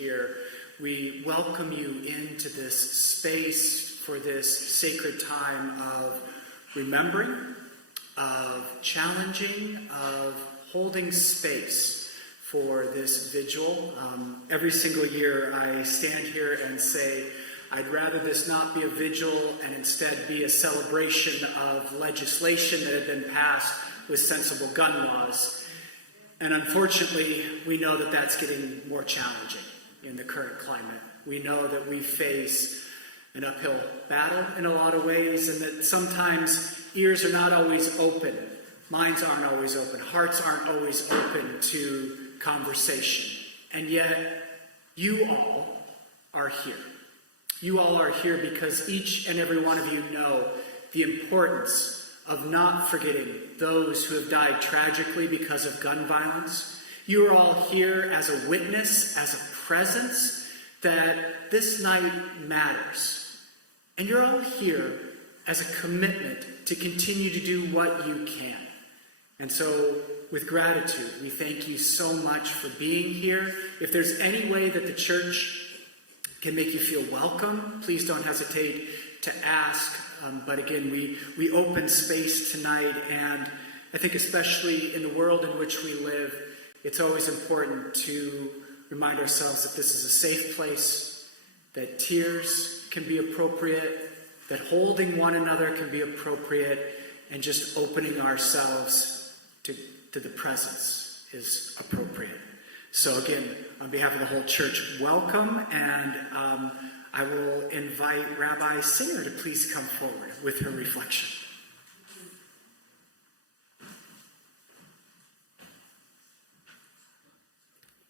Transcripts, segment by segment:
here. We welcome you into this space for this sacred time of remembering, of challenging, of holding space for this vigil. Every single year I stand here and say, I'd rather this not be a vigil and instead be a celebration of legislation that had been passed with sensible gun laws. And unfortunately, we know that that's getting more challenging in the current climate. We know that we face an uphill battle in a lot of ways, and that sometimes ears are not always open, minds aren't always open, hearts aren't always open to conversation. And yet, you all are here. You all are here because each and every one of you know the importance of not forgetting those who have died tragically because of gun violence. You are all here as a witness, as a presence, that this night matters. And you're all here as a commitment to continue to do what you can. And so, with gratitude, we thank you so much for being here. If there's any way that the church can make you feel welcome, please don't hesitate to ask. But again, we open space tonight, and I think especially in the world in which we live, it's always important to remind ourselves that this is a safe place, that tears can be appropriate, that holding one another can be appropriate, and just opening ourselves to the presence is appropriate. So again, on behalf of the whole church, welcome, and I will invite Rabbi Singer to please come forward with her reflection.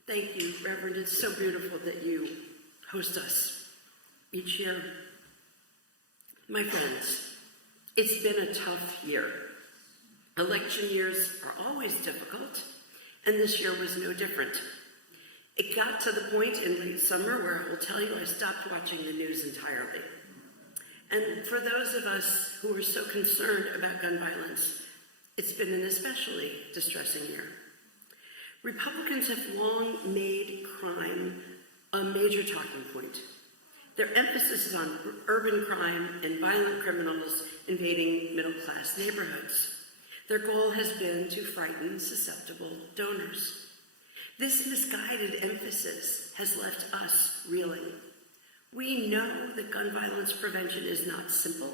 Thank you, Reverend. It's so beautiful that you host us each year. My friends, it's been a tough year. Election years are always difficult, and this year was no different. It got to the point in late summer where I will tell you I stopped watching the news entirely. And for those of us who are so concerned about gun violence, it's been an especially distressing year. Republicans have long made crime a major talking point. Their emphasis is on urban crime and violent criminals invading middle-class neighborhoods. Their goal has been to frighten susceptible donors. This misguided emphasis has left us reeling. We know that gun violence prevention is not simple,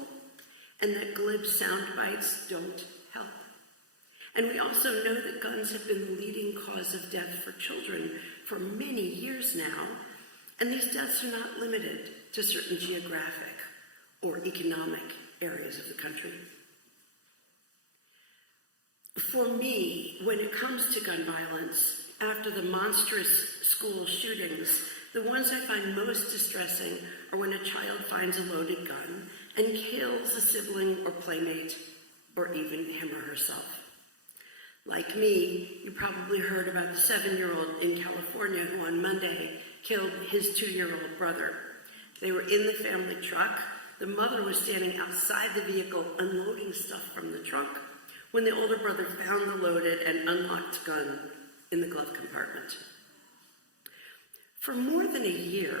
and that glib sound bites don't help. And we also know that guns have been the leading cause of death for children for many years now, and these deaths are not limited to certain geographic or economic areas of the country. For me, when it comes to gun violence, after the monstrous school shootings, the ones I find most distressing are when a child finds a loaded gun and kills a sibling or playmate, or even him or herself. Like me, you probably heard about the 7-year-old in California who on Monday killed his 2-year-old brother. They were in the family truck. The mother was standing outside the vehicle unloading stuff from the trunk when the older brother found the loaded and unlocked gun in the glove compartment. For more than a year,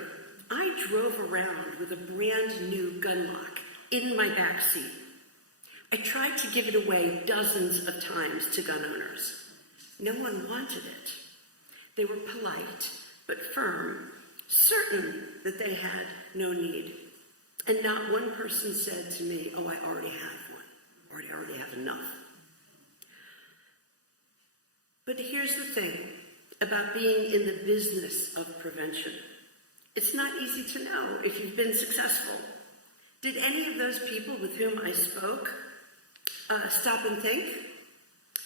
I drove around with a brand new gun lock in my back seat. I tried to give it away dozens of times to gun owners. No one wanted it. They were polite, but firm, certain that they had no need. And not one person said to me, "Oh, I already have one," or "I already have enough." But here's the thing about being in the business of prevention. It's not easy to know if you've been successful. Did any of those people with whom I spoke stop and think?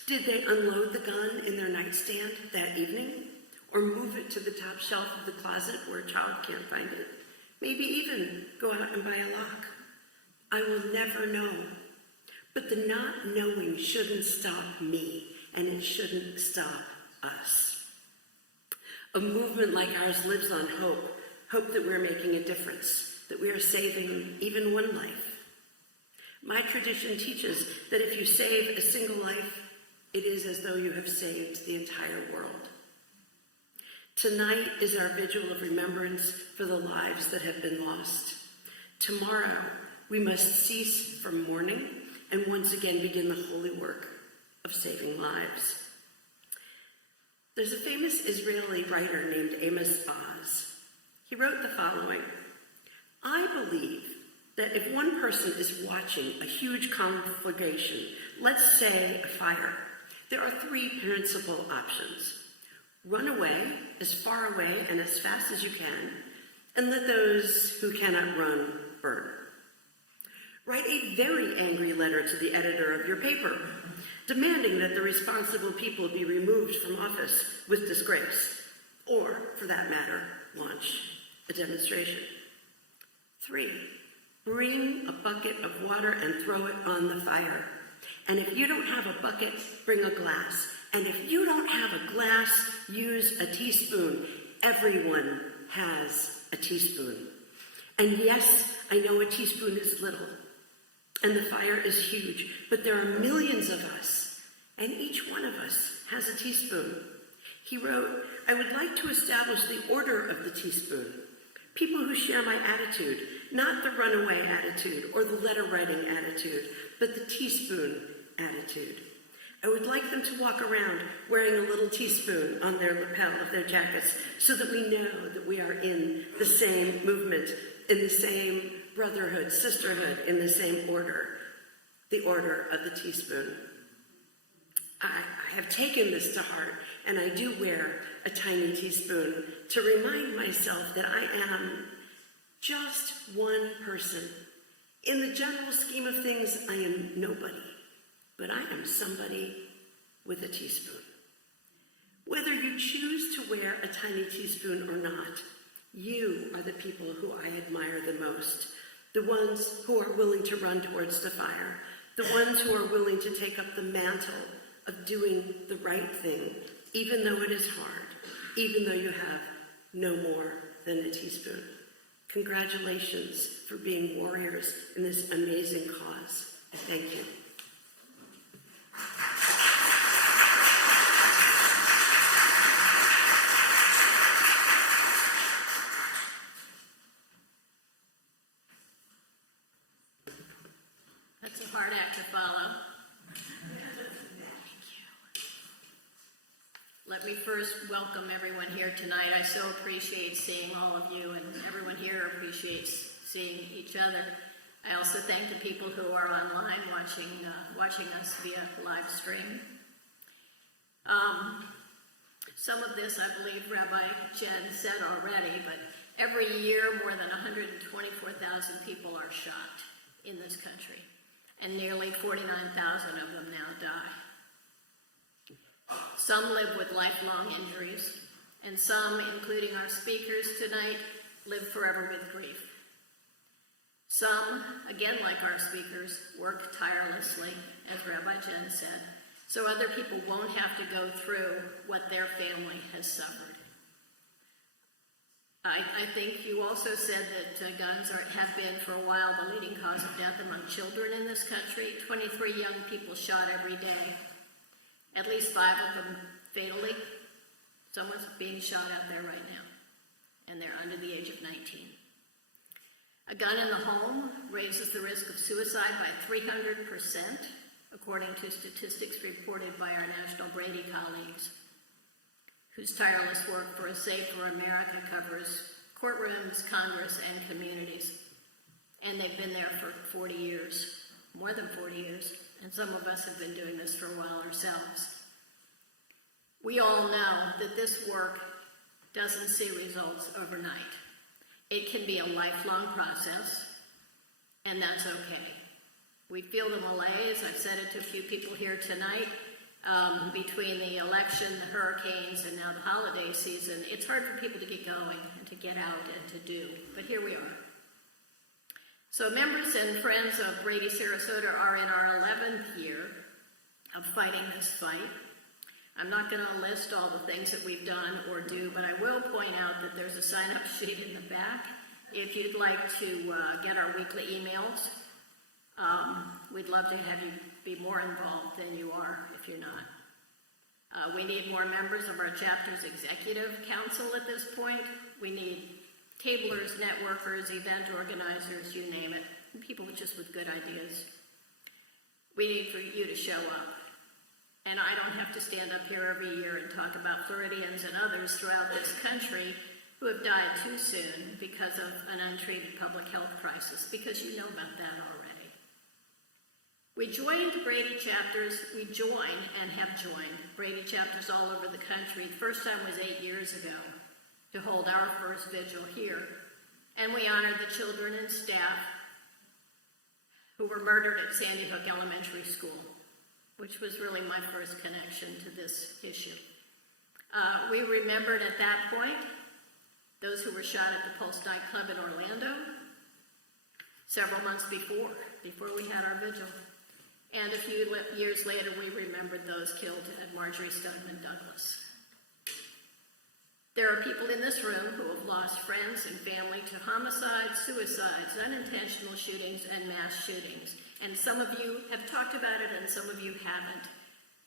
Did they unload the gun in their nightstand that evening? Or move it to the top shelf of the closet where a child can't find it? Maybe even go out and buy a lock. I will never know. But the not knowing shouldn't stop me, and it shouldn't stop us. A movement like ours lives on hope, hope that we're making a difference, that we are saving even one life. My tradition teaches that if you save a single life, it is as though you have saved the entire world. Tonight is our vigil of remembrance for the lives that have been lost. Tomorrow, we must cease from mourning and once again begin the holy work of saving lives. There's a famous Israeli writer named Amos Oz. He wrote the following: I believe that if one person is watching a huge conflagration, let's say a fire, there are three principal options. Run away, as far away and as fast as you can, and let those who cannot run burn. Write a very angry letter to the editor of your paper, demanding that the responsible people be removed from office with disgrace, or, for that matter, launch a demonstration. 3, bring a bucket of water and throw it on the fire. And if you don't have a bucket, bring a glass. And if you don't have a glass, use a teaspoon. Everyone has a teaspoon. And yes, I know a teaspoon is little, and the fire is huge, but there are millions of us, and each one of us has a teaspoon. He wrote, I would like to establish the order of the teaspoon. People who share my attitude, not the runaway attitude or the letter writing attitude, but the teaspoon attitude. I would like them to walk around wearing a little teaspoon on their lapel of their jackets so that we know that we are in the same movement, in the same brotherhood, sisterhood, in the same order, the order of the teaspoon. I have taken this to heart, and I do wear a tiny teaspoon to remind myself that I am just one person. In the general scheme of things, I am nobody, but I am somebody with a teaspoon. Whether you choose to wear a tiny teaspoon or not, you are the people who I admire the most, the ones who are willing to run towards the fire, the ones who are willing to take up the mantle of doing the right thing, even though it is hard, even though you have no more than a teaspoon. Congratulations for being warriors in this amazing cause. I thank you. That's a hard act to follow. Let me first welcome everyone here tonight. I so appreciate seeing all of you, and everyone here appreciates seeing each other. I also thank the people who are online watching us via live stream. Some of this, I believe, Rabbi Jen said already, but every year more than 124,000 people are shot in this country, and nearly 49,000 of them now die. Some live with lifelong injuries, and some, including our speakers tonight, live forever with grief. Some, again like our speakers, work tirelessly, as Rabbi Jen said, so other people won't have to go through what their family has suffered. I think you also said that guns have been for a while the leading cause of death among children in this country. 23 young people shot every day. At least 5 of them fatally. Someone's being shot out there right now, and they're under the age of 19. A gun in the home raises the risk of suicide by 300%, according to statistics reported by our National Brady colleagues, whose tireless work for a Safer America covers courtrooms, Congress, and communities. And they've been there for 40 years, more than 40 years. And some of us have been doing this for a while ourselves. We all know that this work doesn't see results overnight. It can be a lifelong process, and that's okay. We feel the malaise, I've said it to a few people here tonight, between the election, the hurricanes, and now the holiday season. It's hard for people to get going and to get out and to do, but here we are. So members and friends of Brady, Sarasota are in our 11th year of fighting this fight. I'm not going to list all the things that we've done or do, but I will point out that there's a sign-up sheet in the back. If you'd like to get our weekly emails, we'd love to have you be more involved than you are if you're not. We need more members of our chapter's executive council at this point. We need tablers, networkers, event organizers, you name it, people just with good ideas. We need for you to show up. And I don't have to stand up here every year and talk about Floridians and others throughout this country who have died too soon because of an untreated public health crisis, because you know about that already. We joined Brady chapters, we join and have joined Brady chapters all over the country. The first time was 8 years ago to hold our first vigil here. And we honored the children and staff who were murdered at Sandy Hook Elementary School, which was really my first connection to this issue. We remembered at that point those who were shot at the Pulse nightclub in Orlando several months before we had our vigil. And a few years later, we remembered those killed at Marjorie Stoneman Douglas. There are people in this room who have lost friends and family to homicides, suicides, unintentional shootings, and mass shootings. And some of you have talked about it and some of you haven't.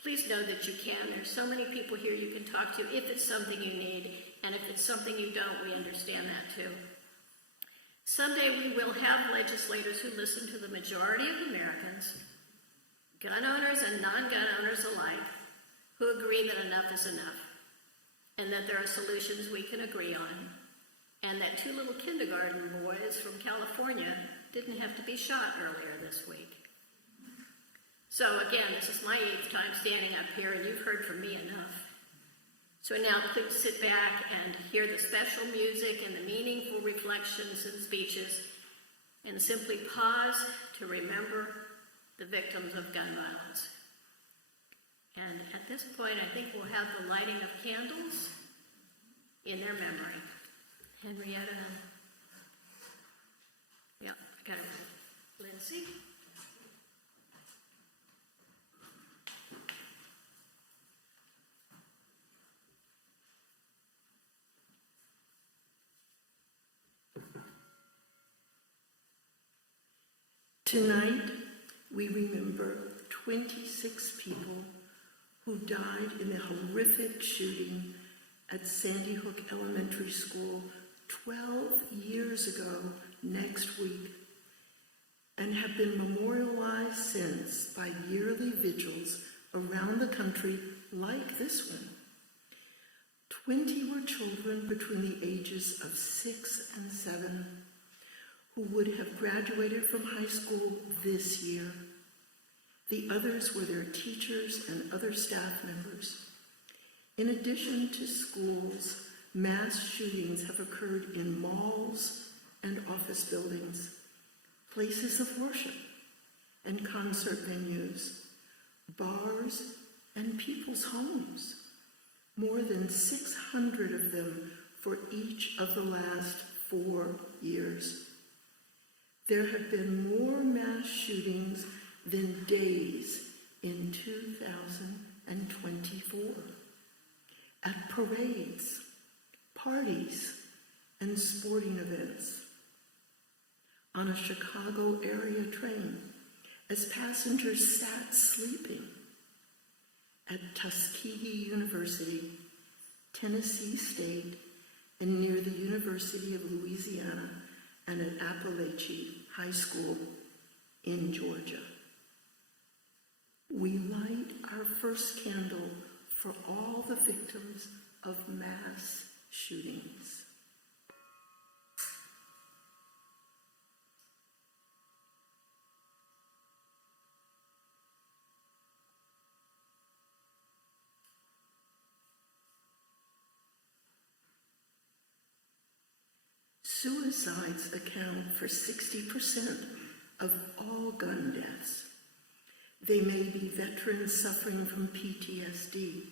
Please know that you can. There's so many people here you can talk to if it's something you need, and if it's something you don't, we understand that too. Someday we will have legislators who listen to the majority of Americans, gun owners and non-gun owners alike, who agree that enough is enough, and that there are solutions we can agree on, and that 2 little kindergarten boys from California didn't have to be shot earlier this week. So again, this is my 8th time standing up here, and you've heard from me enough. So now please sit back and hear the special music and the meaningful reflections and speeches, and simply pause to remember the victims of gun violence. And at this point, I think we'll have the lighting of candles in their memory. Henrietta. Yeah, I got it. Lindsay. Tonight, we remember 26 people who died in a horrific shooting at Sandy Hook Elementary School 12 years ago next week, and have been memorialized since by yearly vigils around the country like this one. 20 were children between the ages of 6 and 7 who would have graduated from high school this year. The others were their teachers and other staff members. In addition to schools, mass shootings have occurred in malls and office buildings, places of worship and concert venues, bars and people's homes. More than 600 of them for each of the last 4 years. There have been more mass shootings than days in 2024. At parades, parties, and sporting events. On a Chicago area train, as passengers sat sleeping. At Tuskegee University, Tennessee State, and near the University of Louisiana, and at Appalachia High School in Georgia. We light our first candle for all the victims of mass shootings. Suicides account for 60% of all gun deaths. They may be veterans suffering from PTSD,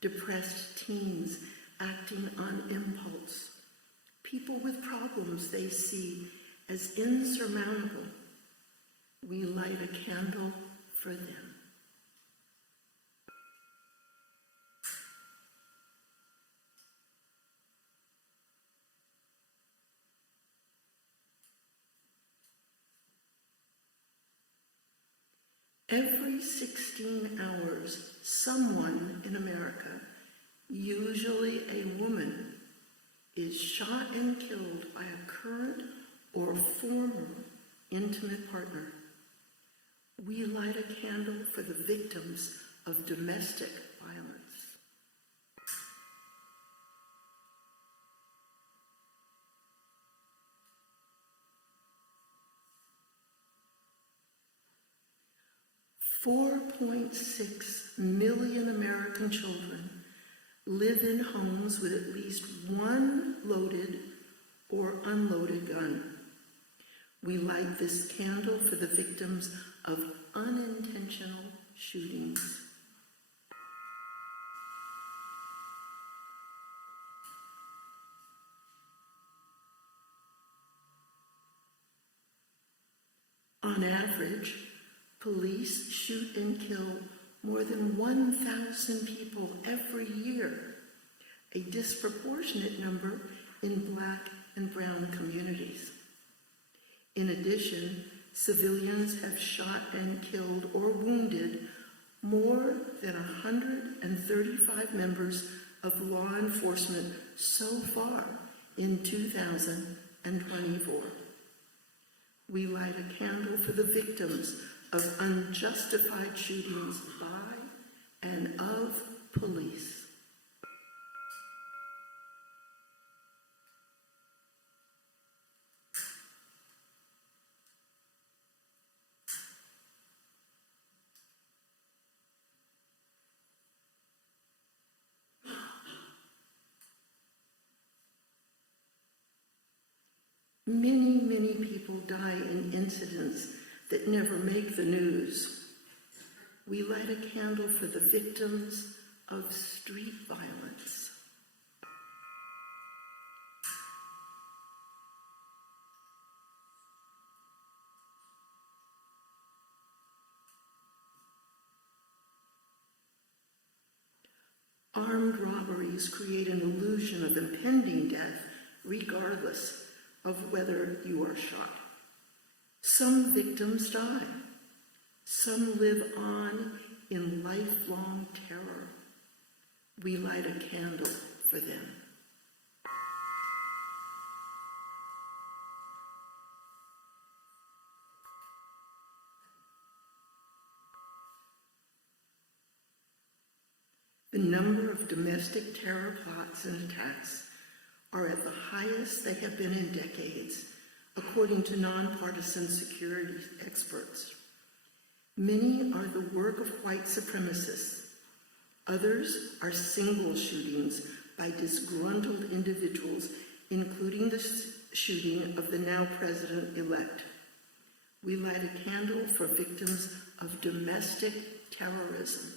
depressed teens acting on impulse, people with problems they see as insurmountable. We light a candle for them. Every 16 hours, someone in America, usually a woman, is shot and killed by a current or former intimate partner. We light a candle for the victims of domestic violence. $4.6 million American children live in homes with at least one loaded or unloaded gun. We light this candle for the victims of unintentional shootings. On average, police shoot and kill more than 1,000 people every year, a disproportionate number in Black and brown communities. In addition, civilians have shot and killed or wounded more than 135 members of law enforcement so far in 2024. We light a candle for the victims of unjustified shootings by and of police. Many people die in incidents that never make the news. We light a candle for the victims of street violence. Armed robberies create an illusion of impending death, regardless of whether you are shot. Some victims die. Some live on in lifelong terror. We light a candle for them. The number of domestic terror plots and attacks are at the highest they have been in decades, according to nonpartisan security experts. Many are the work of white supremacists. Others are single shootings by disgruntled individuals, including the shooting of the now president-elect. We light a candle for victims of domestic terrorism.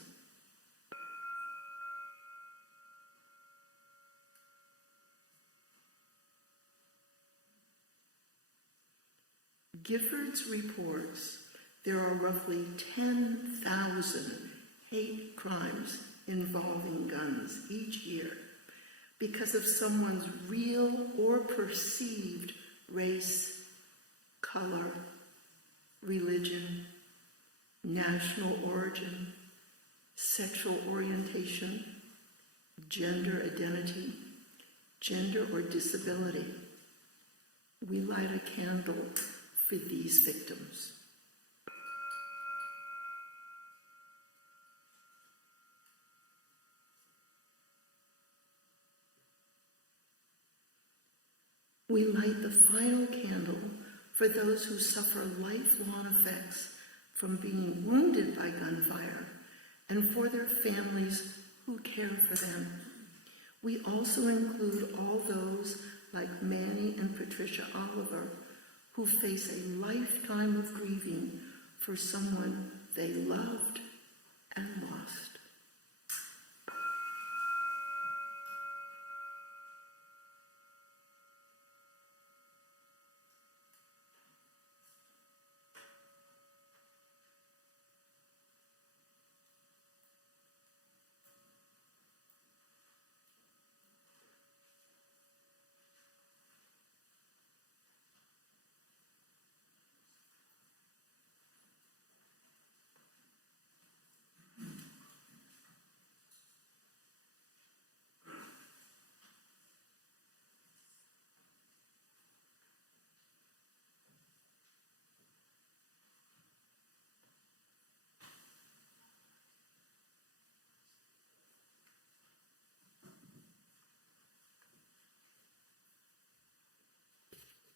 Giffords reports there are roughly 10,000 hate crimes involving guns each year because of someone's real or perceived race, color, religion, national origin, sexual orientation, gender identity, gender or disability. We light a candle for these victims. We light the final candle for those who suffer lifelong effects from being wounded by gunfire and for their families who care for them. We also include all those like Manny and Patricia Oliver who face a lifetime of grieving for someone they loved and lost.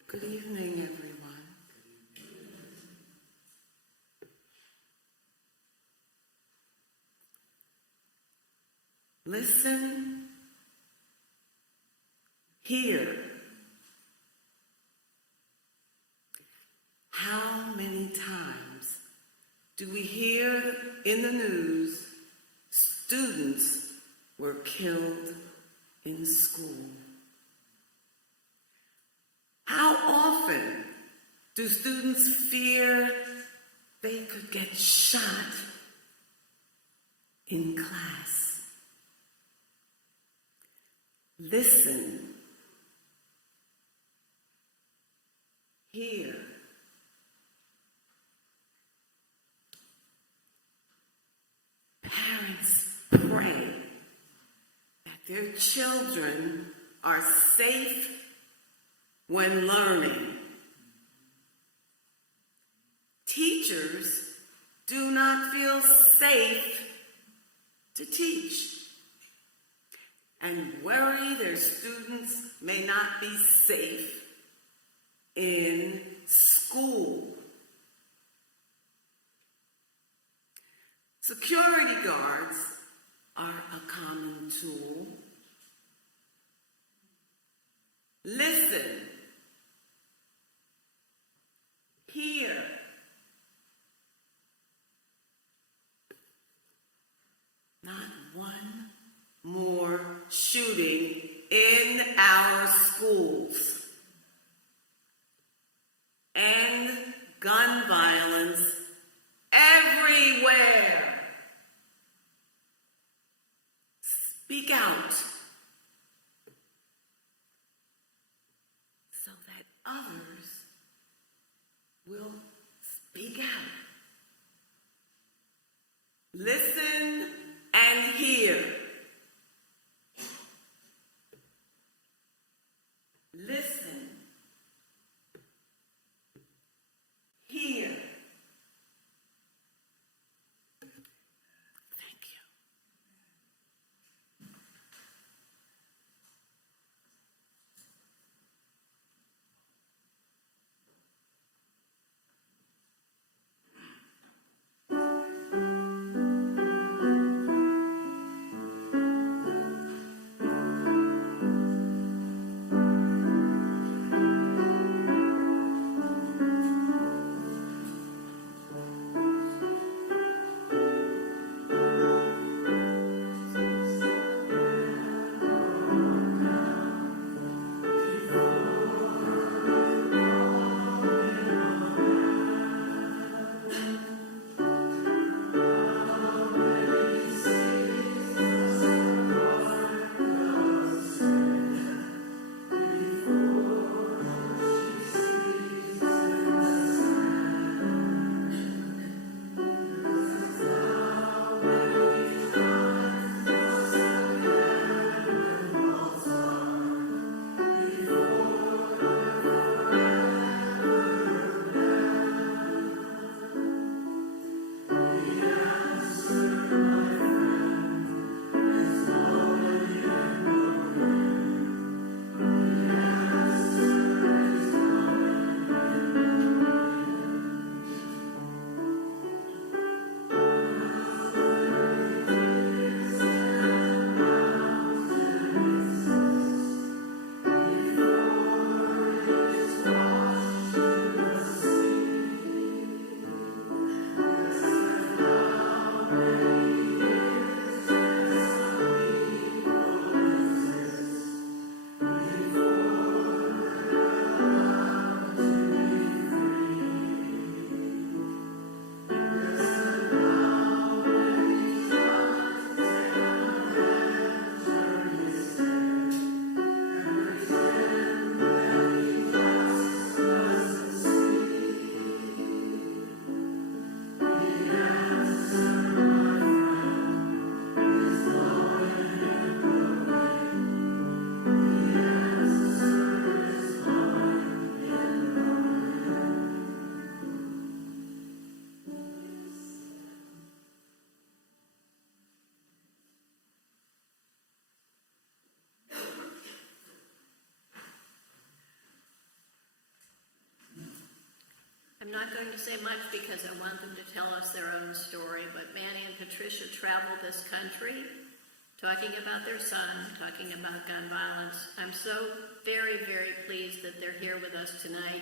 Good evening, everyone. Listen, hear. How many times do we hear in the news students were killed in school? How often do students fear they could get shot in class? Listen, hear. Parents pray that their children are safe when learning. Teachers do not feel safe to teach and worry their students may not be safe in school. Security guards are a common tool. Listen, hear. Not one more shooting in our schools. End gun violence everywhere. Speak out so that others will speak out. Listen and hear. Listen. Hear. Thank you. I'm not going to say much because I want them to tell us their own story, but Manny and Patricia traveled this country talking about their son, talking about gun violence. I'm so very, very pleased that they're here with us tonight.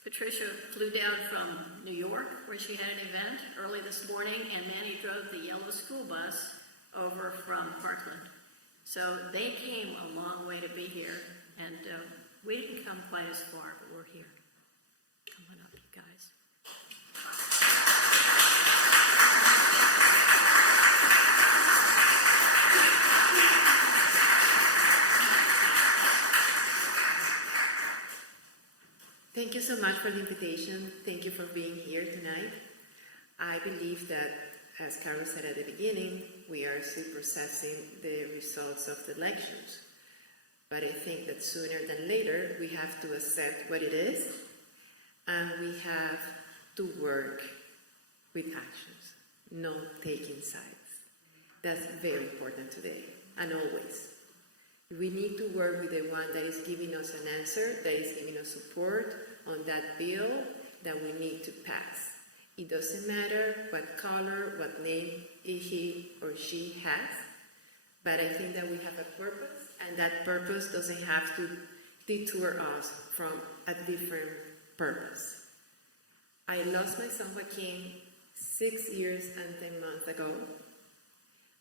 Patricia flew down from New York, where she had an event early this morning, and Manny drove the yellow school bus over from Parkland. So they came a long way to be here, and we didn't come quite as far, but we're here. Come on up, you guys. Thank you so much for the invitation. Thank you for being here tonight. I believe that, as Carol said at the beginning, we are still processing the results of the elections. But I think that sooner than later, we have to accept what it is, and we have to work with actions, not taking sides. That's very important today, and always. We need to work with the one that is giving us an answer, that is giving us support on that bill that we need to pass. It doesn't matter what color, what name he or she has, but I think that we have a purpose, and that purpose doesn't have to detour us from a different purpose. I lost my son Joaquin 6 years and 10 months ago,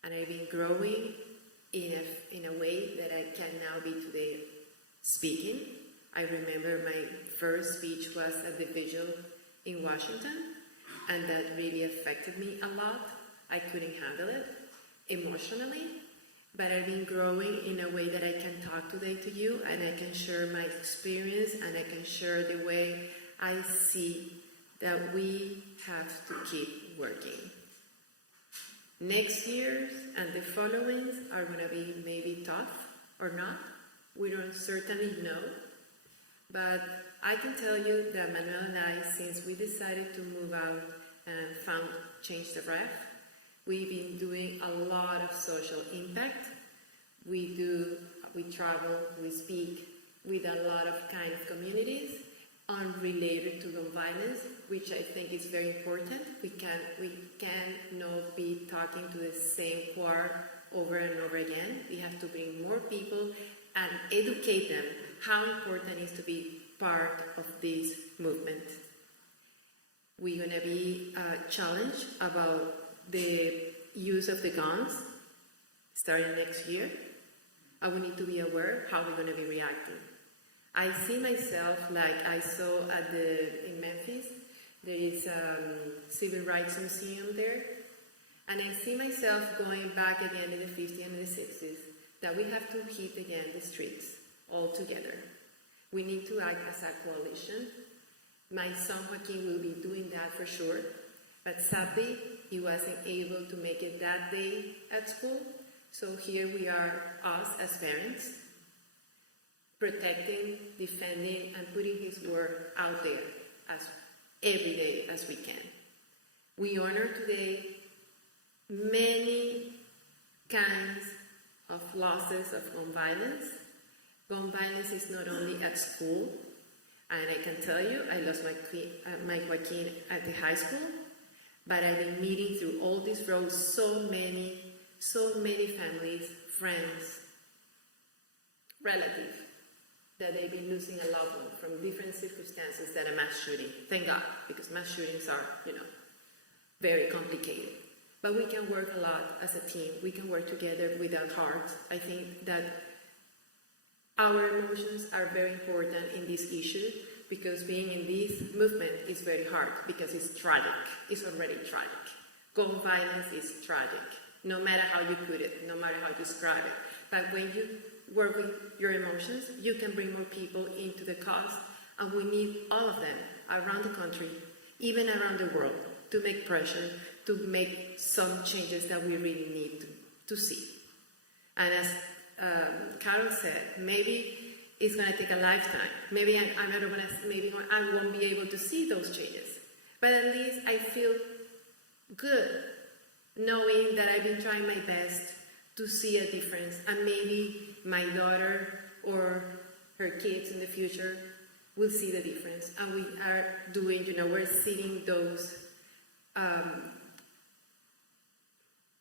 and I've been growing in a way that I can now be today speaking. I remember my first speech was at the Vigil in Washington, and that really affected me a lot. I couldn't handle it emotionally, but I've been growing in a way that I can talk today to you, and I can share my experience, and I can share the way I see that we have to keep working. Next year and the following are going to be maybe tough or not. We don't certainly know. But I can tell you that Manuel and I, since we decided to move out and found Change the Ref, we've been doing a lot of social impact. We travel, we speak with a lot of kind of communities unrelated to gun violence, which I think is very important. We cannot be talking to the same choir over and over again. We have to bring more people and educate them how important it is to be part of this movement. We're going to be challenged about the use of the guns starting next year, and we need to be aware how we're going to be reacting. I see myself like I saw in Memphis. There is a civil rights museum there, and I see myself going back again in the 50s and the 60s, that we have to hit again the streets all together. We need to act as a coalition. My son Joaquin will be doing that for sure, but sadly he wasn't able to make it that day at school, so here we are, us as parents, protecting, defending, and putting his word out there as every day as we can. We honor today many kinds of losses of gun violence. Gun violence is not only at school, and I can tell you, I lost my Joaquin at the high school, but I've been meeting through all these roads so many families, friends, relatives, that they've been losing a loved one from different circumstances than a mass shooting. Thank God, because mass shootings are, very complicated. But we can work a lot as a team. We can work together with our hearts. I think that our emotions are very important in this issue, because being in this movement is very hard, because it's tragic. It's already tragic. Gun violence is tragic, no matter how you put it, no matter how you describe it. But when you work with your emotions, you can bring more people into the cause, and we need all of them around the country, even around the world, to make pressure, to make some changes that we really need to see. And as Carol said, maybe it's going to take a lifetime. Maybe I won't be able to see those changes. But at least I feel good knowing that I've been trying my best to see a difference, and maybe my daughter or her kids in the future will see the difference. And we are doing, we're seeing those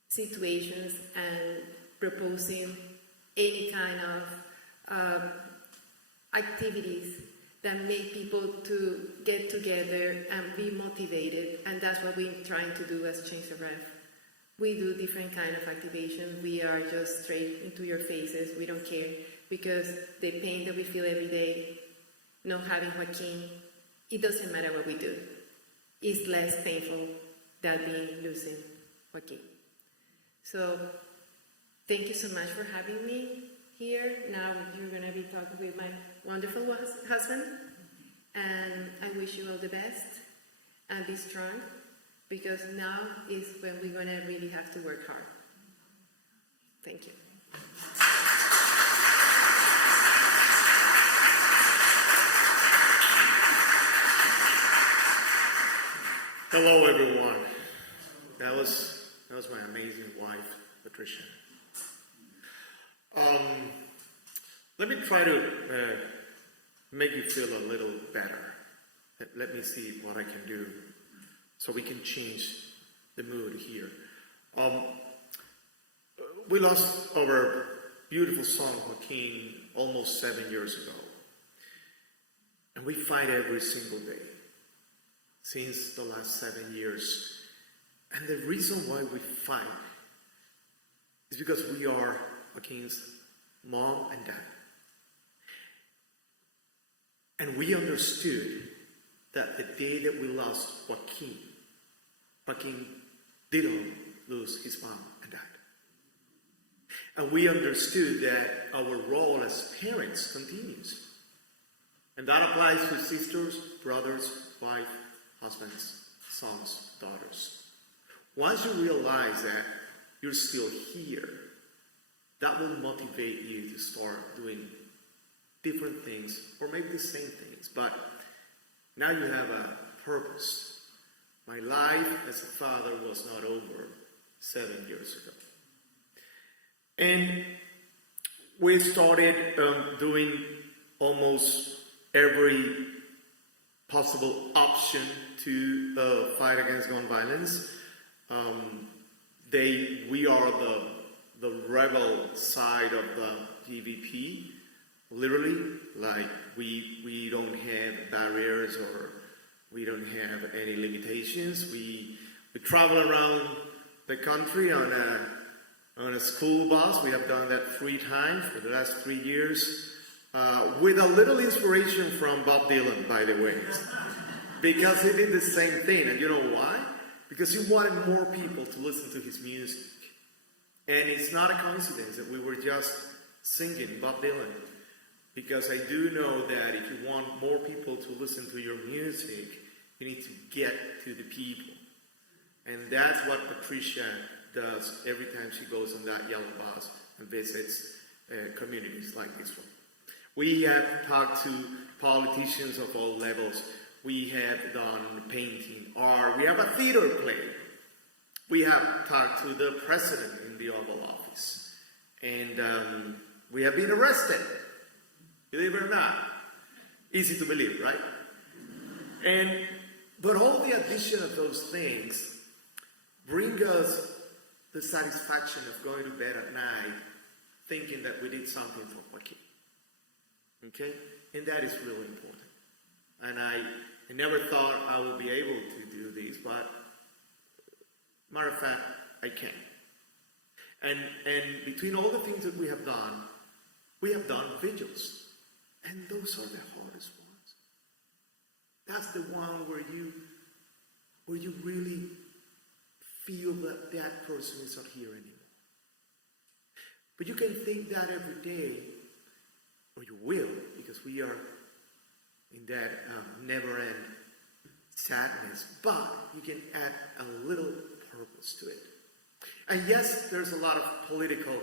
situations and proposing any kind of activities that make people to get together and be motivated, and that's what we're trying to do as Change the Ref. We do different kind of activations. We are just straight into your faces. We don't care, because the pain that we feel every day, not having Joaquin, it doesn't matter what we do. It's less painful than losing Joaquin. So thank you so much for having me here. Now you're going to be talking with my wonderful husband, and I wish you all the best and be strong, because now is when we're going to really have to work hard. Thank you. Hello, everyone. That was my amazing wife, Patricia. Let me try to make you feel a little better. Let me see what I can do so we can change the mood here. We lost our beautiful son, Joaquin, almost 7 years ago. And we fight every single day since the last 7 years. And the reason why we fight is because we are Joaquin's mom and dad. And we understood that the day that we lost Joaquin didn't lose his mom and dad. And we understood that our role as parents continues. And that applies to sisters, brothers, wife, husbands, sons, daughters. Once you realize that you're still here, that will motivate you to start doing different things, or maybe the same things, but now you have a purpose. My life as a father was not over 7 years ago. And we started doing almost every possible option to fight against gun violence. We are the rebel side of the GVP. Literally, like we don't have barriers, or we don't have any limitations. We travel around the country on a school bus. We have done that 3 times for the last 3 years, with a little inspiration from Bob Dylan, by the way, because he did the same thing. And you know why? Because he wanted more people to listen to his music. And it's not a coincidence that we were just singing Bob Dylan, because I do know that if you want more people to listen to your music, you need to get to the people. And that's what Patricia does every time she goes on that yellow bus and visits communities like this one. We have talked to politicians of all levels. We have done painting, art. We have a theater play. We have talked to the president in the Oval Office. And we have been arrested. Believe it or not. Easy to believe, right? But all the addition of those things bring us the satisfaction of going to bed at night thinking that we did something for Joaquin. Okay? And that is really important. And I never thought I would be able to do this, but matter of fact, I can. And between all the things that we have done vigils. And those are the hardest ones. That's the one where you really feel that that person is not here anymore. But you can think that every day, or you will, because we are in that never-end sadness. But you can add a little purpose to it. And yes, there's a lot of political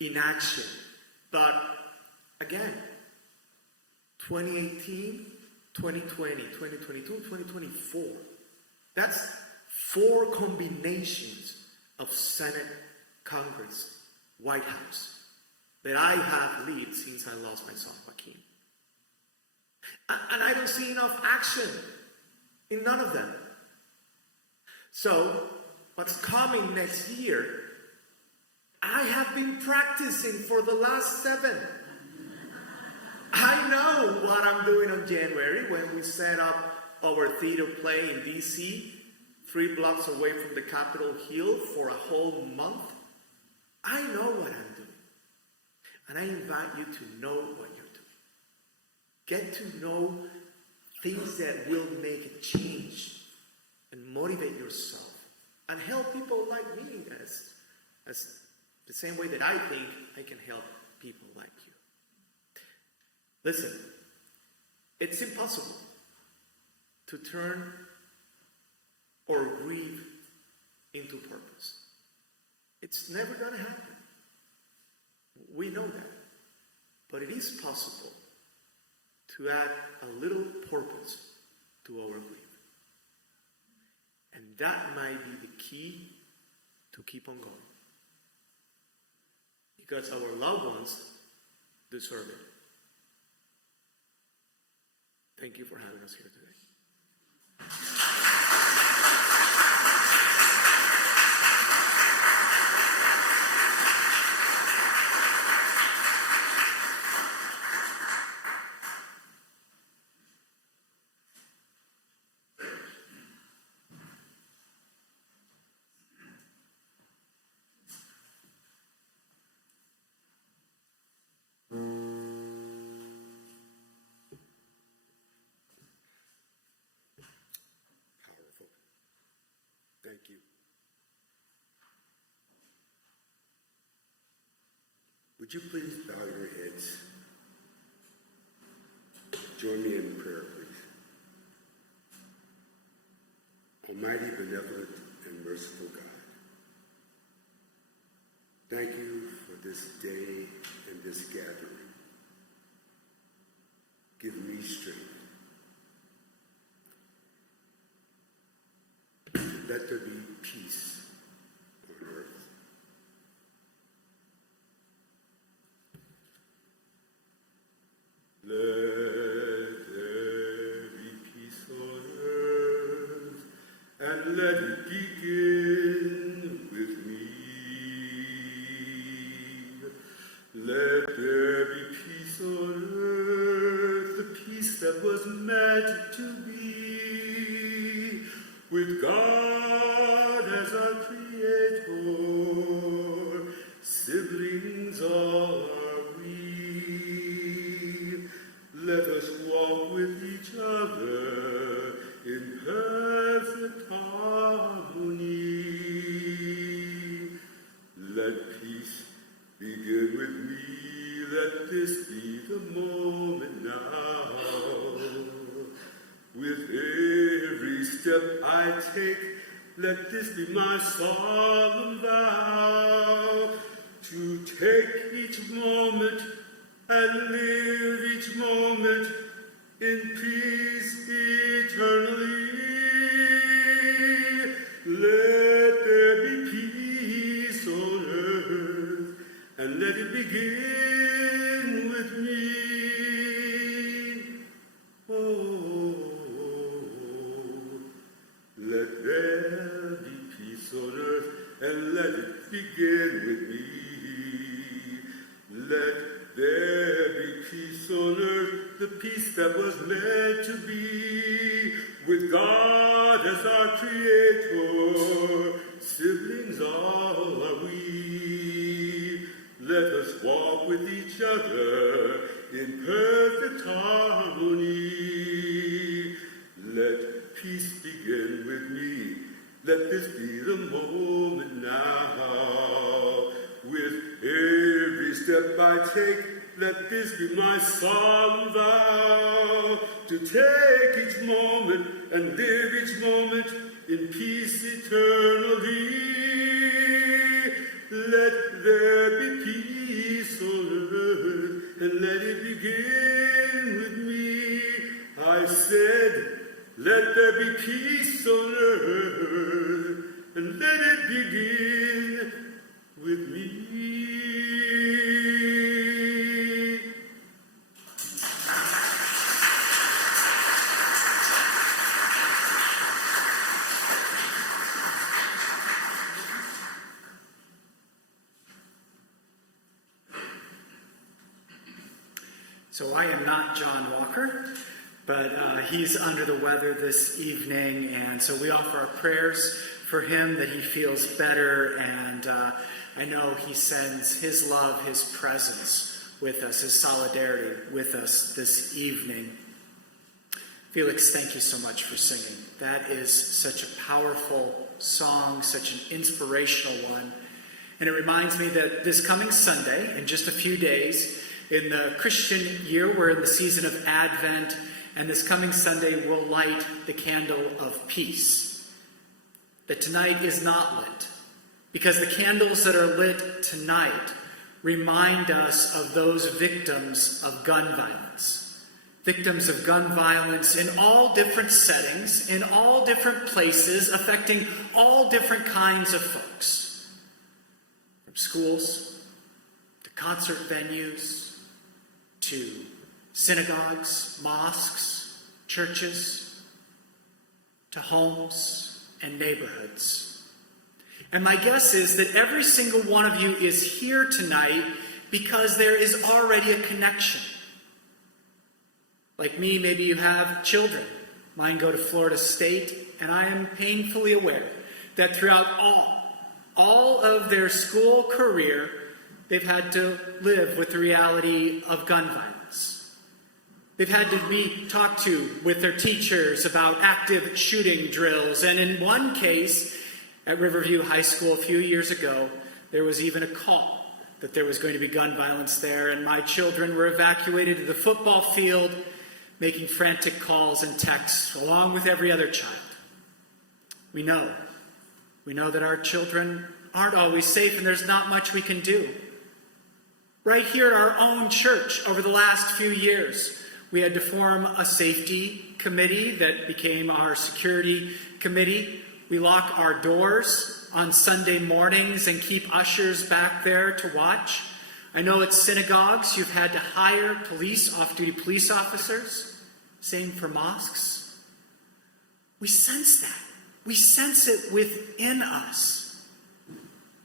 inaction, but again, 2018, 2020, 2022, 2024, that's 4 combinations of Senate, Congress, White House that I have lived since I lost my son Joaquin. And I don't see enough action in none of them. So, what's coming next year, I have been practicing for the last 7. I know what I'm doing on January when we set up our theater play in DC, 3 blocks away from the Capitol Hill for a whole month. I know what I'm doing. And I invite you to know what you're doing. Get to know things that will make a change and motivate yourself and help people like me as the same way that I think I can help people like you. Listen, it's impossible to turn or grieve into purpose. It's never going to happen. We know that. But it is possible to add a little purpose to our grief. And that might be the key to keep on going. Because our loved ones deserve it. Thank you for having us here today. Powerful. Thank you. Would you please bow your heads? Join me in prayer, please. Almighty, benevolent, and merciful God, thank you for this day and this gathering. Give me strength. Let there be peace on earth. Let there be peace on earth, and let it begin with me. Let there be peace on earth, the peace that was meant to be, with God as our Creator, siblings all are we. Let us walk with each other in perfect harmony. Let peace begin with me. Let this be the moment now. With every step I take, let this be my solemn vow, to take each moment and live each moment in peace eternally. Let there be peace on earth, and let it begin with me. Oh, let there be peace on earth, and let it begin with me. Let there be peace on earth, the peace that was meant to be, with God as our Creator, siblings all are we. Let us walk with each other in perfect harmony. Let peace begin with me. Let this be the moment now. With every step I take, let this be my solemn vow, to take each moment and live each moment in peace eternally. Let there be peace on earth, and let it begin with me. I said, let there be peace on earth, and let it begin with me. So I am not John Walker, but he's under the weather this evening, and so we offer our prayers for him that he feels better, and I know he sends his love, his presence with us, his solidarity with us this evening. Felix, thank you so much for singing. That is such a powerful song, such an inspirational one. And it reminds me that this coming Sunday, in just a few days, in the Christian year, we're in the season of Advent, and this coming Sunday we'll light the candle of peace. That tonight is not lit, because the candles that are lit tonight remind us of those victims of gun violence. Victims of gun violence in all different settings, in all different places, affecting all different kinds of folks. From schools, to concert venues, to synagogues, mosques, churches, to homes and neighborhoods. And my guess is that every single one of you is here tonight because there is already a connection. Like me, maybe you have children. Mine go to Florida State, and I am painfully aware that throughout all of their school career, they've had to live with the reality of gun violence. They've had to be talked to with their teachers about active shooting drills. And in one case, at Riverview High School a few years ago, there was even a call that there was going to be gun violence there, and my children were evacuated to the football field, making frantic calls and texts, along with every other child. We know that our children aren't always safe, and there's not much we can do. Right here at our own church, over the last few years, we had to form a safety committee that became our security committee. We lock our doors on Sunday mornings and keep ushers back there to watch. I know at synagogues you've had to hire off-duty police officers. Same for mosques. We sense that. We sense it within us.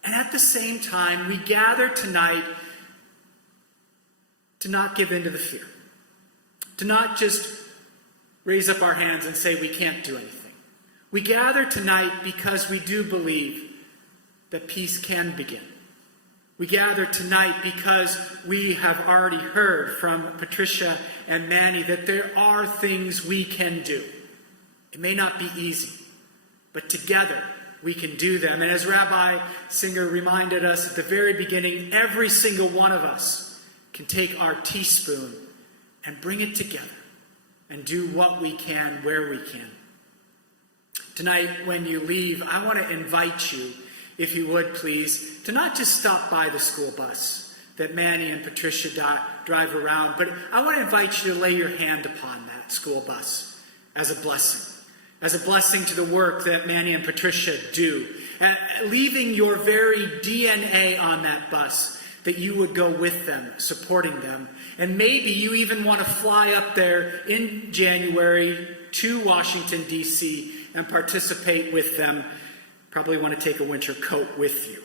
And at the same time, we gather tonight to not give in to the fear. To not just raise up our hands and say we can't do anything. We gather tonight because we do believe that peace can begin. We gather tonight because we have already heard from Patricia and Manny that there are things we can do. It may not be easy, but together we can do them. And as Rabbi Singer reminded us at the very beginning, every single one of us can take our teaspoon and bring it together and do what we can where we can. Tonight, when you leave, I want to invite you, if you would please, to not just stop by the school bus that Manny and Patricia drive around, but I want to invite you to lay your hand upon that school bus as a blessing to the work that Manny and Patricia do, and leaving your very DNA on that bus, that you would go with them, supporting them. And maybe you even want to fly up there in January to Washington, D.C., and participate with them. Probably want to take a winter coat with you.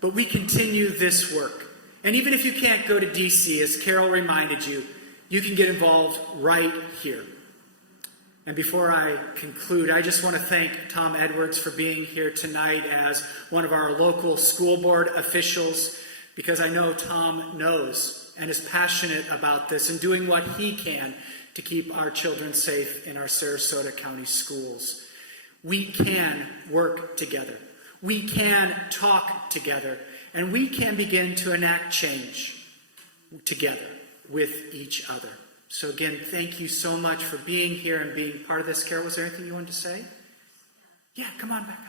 But we continue this work. And even if you can't go to D.C., as Carol reminded you, you can get involved right here. And before I conclude, I just want to thank Tom Edwards for being here tonight as one of our local school board officials, because I know Tom knows and is passionate about this and doing what he can to keep our children safe in our Sarasota County schools. We can work together. We can talk together. And we can begin to enact change together with each other. So again, thank you so much for being here and being part of this. Carol, was there anything you wanted to say? Yeah, come on back up.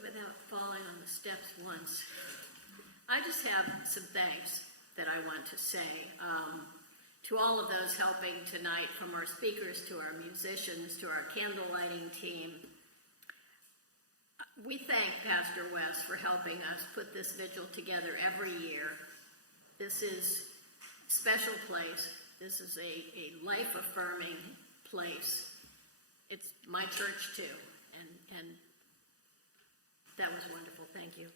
Without falling on the steps once, I just have some thanks that I want to say to all of those helping tonight, from our speakers to our musicians to our candle lighting team. We thank Pastor West for helping us put this vigil together every year. This is a special place. This is a life-affirming place. It's my church too, and That was wonderful, thank you.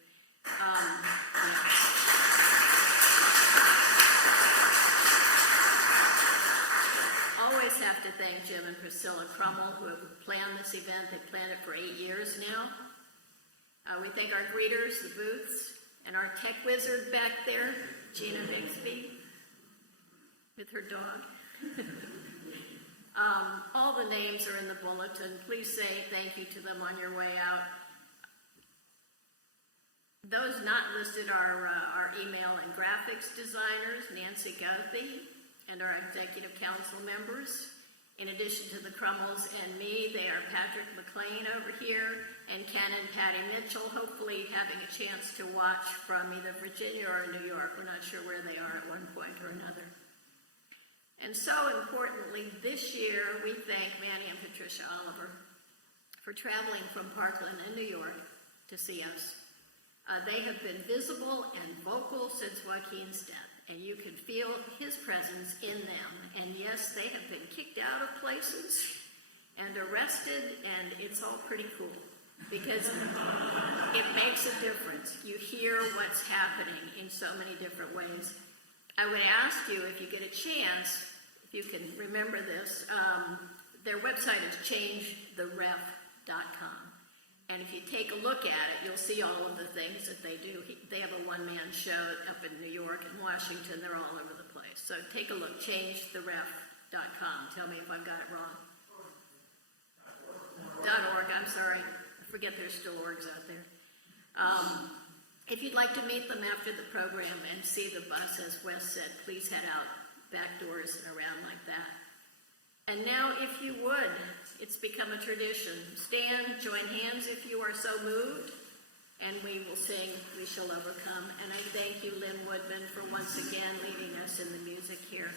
Always have to thank Jim and Priscilla Crummell who have planned this event. They've planned it for 8 years now. We thank our greeters, the booths, and our tech wizard back there, Gina Bixby, with her dog. All the names are in the bulletin. Please say thank you to them on your way out. Those not listed are our email and graphics designers, Nancy Goethe, and our executive council members. In addition to the Crummells and me, they are Patrick McLean over here and Ken and Patty Mitchell, hopefully having a chance to watch from either Virginia or New York. We're not sure where they are at one point or another. And so importantly, this year we thank Manny and Patricia Oliver for traveling from Parkland and New York to see us. They have been visible and vocal since Joaquin's death, and you can feel his presence in them. And yes, they have been kicked out of places and arrested, and it's all pretty cool because it makes a difference. You hear what's happening in so many different ways. I would ask you, if you get a chance, if you can remember this, their website is changetheref.com. And if you take a look at it, you'll see all of the things that they do. They have a one-man show up in New York and Washington. They're all over the place. So take a look, changetheref.com. Tell me if I've got it wrong. .org, I'm sorry. I forget there's still orgs out there. If you'd like to meet them after the program and see the bus, as Wes said, please head out back doors and around like that. And now, if you would, it's become a tradition. Stand, join hands if you are so moved, and we will sing, We Shall Overcome. And I thank you, Lynn Woodman, for once again leading us in the music here.